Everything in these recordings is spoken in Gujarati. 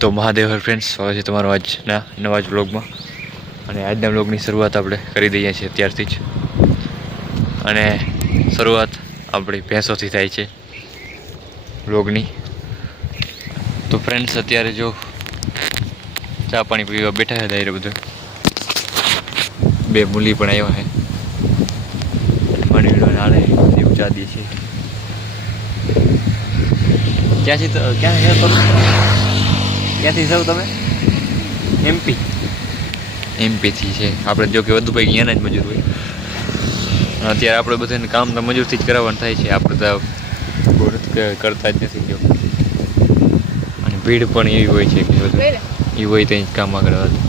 તો મહાદેવ ફ્રેન્ડ્સ, સ્વાગત છે તમારો આજના નવા જ વ્લોગમાં. અને આજના વ્લોગની શરૂઆત આપણે કરી દઈએ છીએ અત્યારથી જ. અને શરૂઆત આપણી ભેંસોથી થાય છે વ્લોગની. તો ફ્રેન્ડ્સ અત્યારે જો ચા પાણી પીવા બેઠા હતા એ બધું. બે મૂલી પણ આવ્યા છે, મણીનો નાળે એવું ચા દે છે. ક્યાંથી જાઓ તમે? એમપીથી છે. આપણે જો કે વધુભાઈ અહીંયાના જ મજૂર હોય. અત્યારે આપણે બધાને કામ તો મજૂરથી જ કરાવવાનું થાય છે. આપણે તો બહુ કરતા જ નથી જો. અને ભીડ પણ એવી હોય છે કે બધું એ હોય તો કામ આગળ વધે.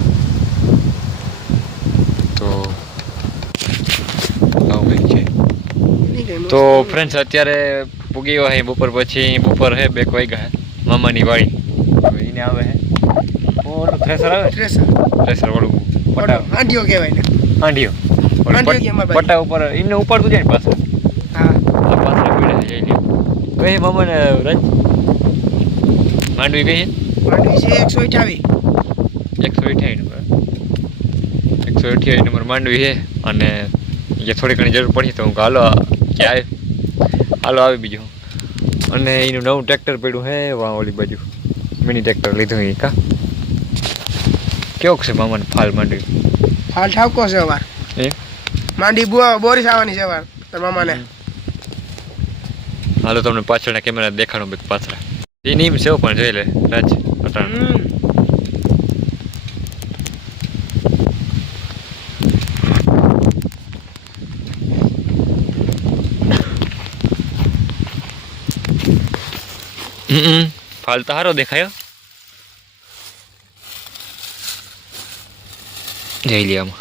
તો આવું કંઈક છે. તો ફ્રેન્ડ્સ અત્યારે પૂગી ગયો હે બપોર પછી. બપોર હે 2 વાગ્યા હે. મામાની વાડી એને આવે હે ઓલું થ્રેસર આવે, થ્રેસર વાળું હાંડિયો કહેવાય ને, હાંડિયો પટ્ટા ઉપર એમને ઉપાડતું જાય ને પાછા. હા પાછા પીડા જઈ લ્યો. કઈ મામાને રજ માંડવી કઈ માંડવી છે 128 નંબર માંડવી છે. અને જે થોડી ઘણી જરૂર પડી તો હું હાલો ક્યાં હાલો આવી બીજું. અને એનું નવું ટ્રેક્ટર પડ્યું હે વાં ઓલી બાજુ, મિની ટ્રેક્ટર લીધું એ. કા કેવોક છે મામાને ફાલ માંડવી? ફાલ ઠાવકો છે વાર એ માંડી બોરી આવવાની છે વાર તાર મામાને. હાલો તમને પાછળના કેમેરા દેખાડું બે પાછળ. એ નીમ છે પણ જોઈ લે રાજ અટાણ. ફાલ તો સારો દેખાયો. જઈ લે આમાં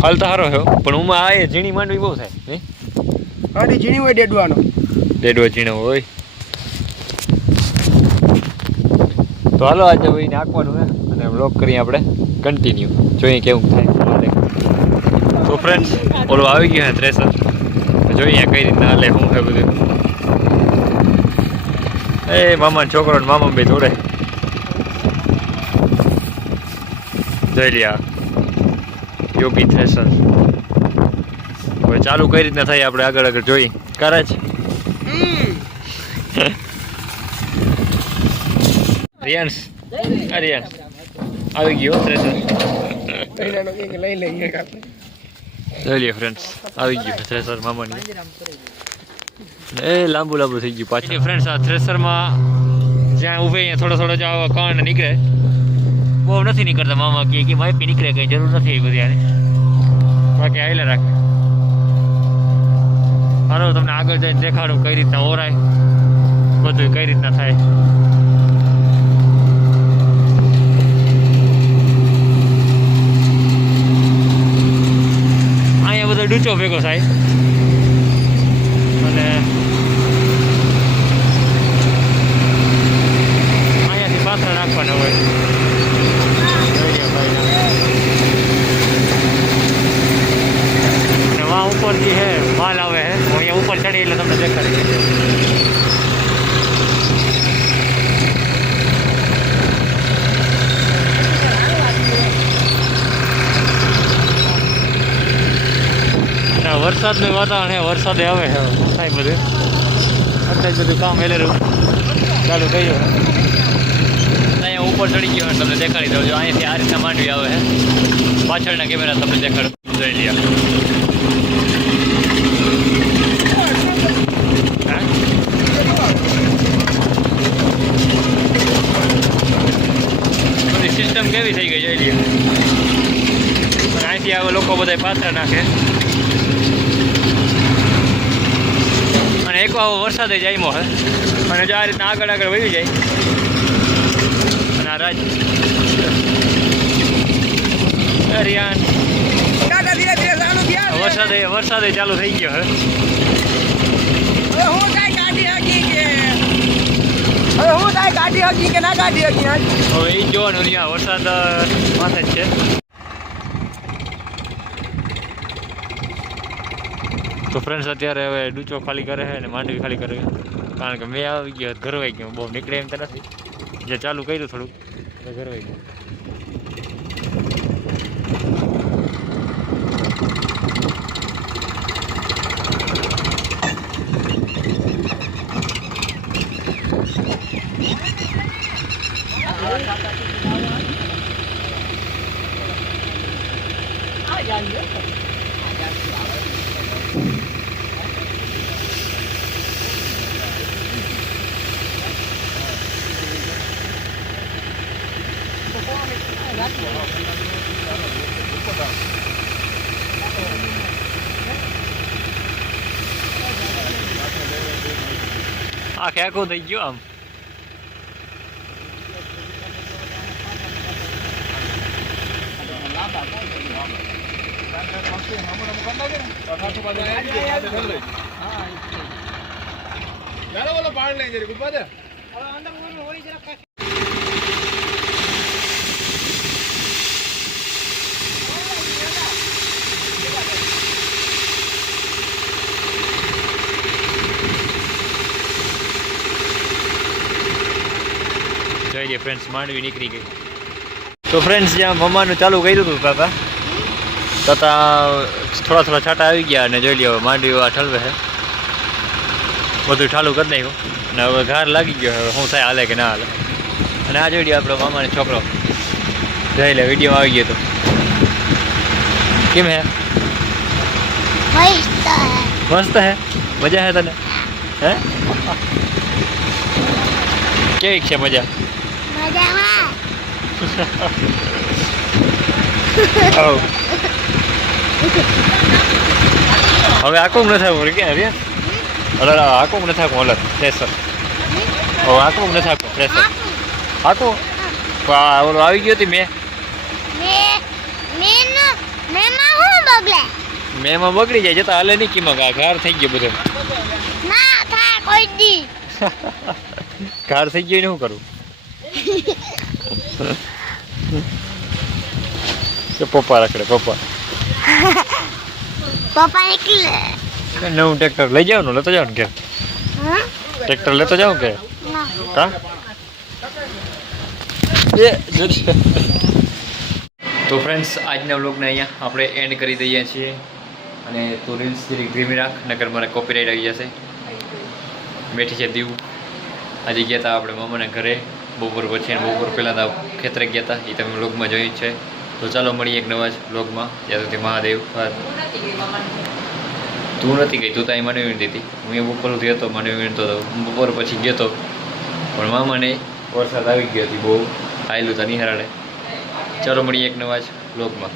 ફાલ તો સારો છે પણ ઉમાં આ ઝીણી માંડવી બહુ થાય નહીં? માંડી ઝીણી હોય, ડેડવાનો ઝીણો હોય. તો હાલો આજે ભાઈ નાખવાનું હે અને વ્લોગ કરીએ આપણે કન્ટિન્યુ, જોઈએ કેવું થાય. તો ફ્રેન્ડ્સ ઓલું આવી ગયું હે થ્રેસર, જોઈએ કઈ રીતના હાલે શું છે બધું. એ મામા છોકરો ને મામા બે જોડે જોઈ લ્યા યોગી થ્રેસર. હવે ચાલુ કઈ રીતના થાય આપણે આગળ જોઈ. કરે છે રિયાન્સ આવી ગયો થ્રેસર. લઈ લઈએ જોઈ લે ફ્રેન્ડ્સ, આવી ગયું થ્રેસર મામાની. એ લાંબુ થઈ ગયું પાછું. ફ્રેન્ડ્સ આ થ્રેસરમાં જ્યાં ઊભે અહીંયા થોડો જ કણ નીકળે, બહુ નથી નીકળતા. મામા કે માહિતી નીકળે કંઈ જરૂર નથી એ બધી આની, બાકી આવેલા રાખે. હાલો તમને આગળ જઈને દેખાડું કઈ રીતના ઓરાય બધું, કઈ રીતના થાય. અહીંયા બધો ડૂચો ભેગો થાય અને અહીંયાથી પાછળ રાખવાના હોય. અને વાં ઉપર જે હે માલ આવે હે, હું અહીંયા ઉપર ચડી એટલે તમને દેખાડી. વરસાદનું વાતાવરણ છે, વરસાદે આવે છે થાય બધું. અત્યારે બધું કામ હેલેરું ચાલુ કર્યું. અહીંયા ઉપર ચડી ગયો તમને દેખાડી દઉં. જો અહીંયાથી આ રીતના માંડવી આવે છે. પાછળના કેમેરા તમને દેખાડો, જોઈ લ્યા. બધી સિસ્ટમ કેવી થઈ ગઈ જોઈ લ્યા. અને અહીંથી આવે લોકો બધા પાથરા નાખે. અને એક વાર વરસાદે જાયમો હે અને જો આ રીતના આગળ વહી જાય. અને આ રાજ રિયાન વરસાદે ચાલુ થઈ ગયો હે. હવે એ જોવાનું રહ્યા, વરસાદ માથે જ છે. તો ફ્રેન્ડ્સ અત્યારે હવે ડૂચો ખાલી કરે છે અને માંડવી ખાલી કરે છે. કારણ કે મેં આવી ગયો ઘરવાઈ ગયો બહુ નીકળે એમ તો નથી જે ચાલુ કર્યું થોડુંક તો ઘરવાઈ ગયું આખે આખું થઈ ગયું આમ જોઈએ ફ્રેન્ડ્સ માંડવી નીકળી ગઈ તો ફ્રેન્ડ્સ જ્યાં મમ્માનું ચાલુ કર્યું હતું તાતા થોડા થોડા છાંટા આવી ગયા અને જોઈ લ્યો માંડવી આ ઠલવે છે બધું ઠાલું કરી નાખ્યું અને હવે ઘાર લાગી ગયો હવે શું થાય હાલે કે ના હાલે અને આ જોઈ લ્યો આપણો મામાનો છોકરો જોઈ લે વિડીયોમાં આવી ગયો તો કેમ હે મસ્ત હે મજા હે તને હે કેવી છે મજા હવે આકું નથી આવું કે રે અલર આકું નથી આકું અલર પ્રેશર હવે આકું નથી આકું પ્રેશર આકું ઓલો આવી ગયો હતી મેમાં બગડી જાય જતા હાલે નહીં કીમાં ઘાર થઈ ગયો બધું ઘાર થઈ ગયો ને શું કરું કે પપ્પા રખડે પપ્પા નવું ટ્રેક્ટર લઈ જાવ ને લેતો જાવ ને કે ટ્રેક્ટર લેતો જાવ કે હા તો ફ્રેન્ડ્સ આજના વ્લોગને અહીંયા આપણે એન્ડ કરી દઈએ છીએ અને તો રીલ્સ જેવી ધીમી રાખ નકર મને કોપીરાઇટ આવી જશે બેઠી છે દીવ આજે ગયા હતા આપણે મામાના ઘરે બપોર પછી અને બપોર પહેલાં તો ખેતરે ગયા હતા એ તમે વ્લોગમાં જોયું છે તો ચાલો મળીએ એક નવા જ વ્લોગમાં ત્યાં સુધી મહાદેવ તું નથી ગઈ તું તો અહીં મને વીણતી હતી હું એ બપોરથી હતો મને વીણતો હતો હું બપોર પછી ગયો હતો પણ મામાને વરસાદ આવી ગયો હતી બહુ આવેલું હતા નિહાળે ચાલો મળીએ એક નવા જ વ્લોગમાં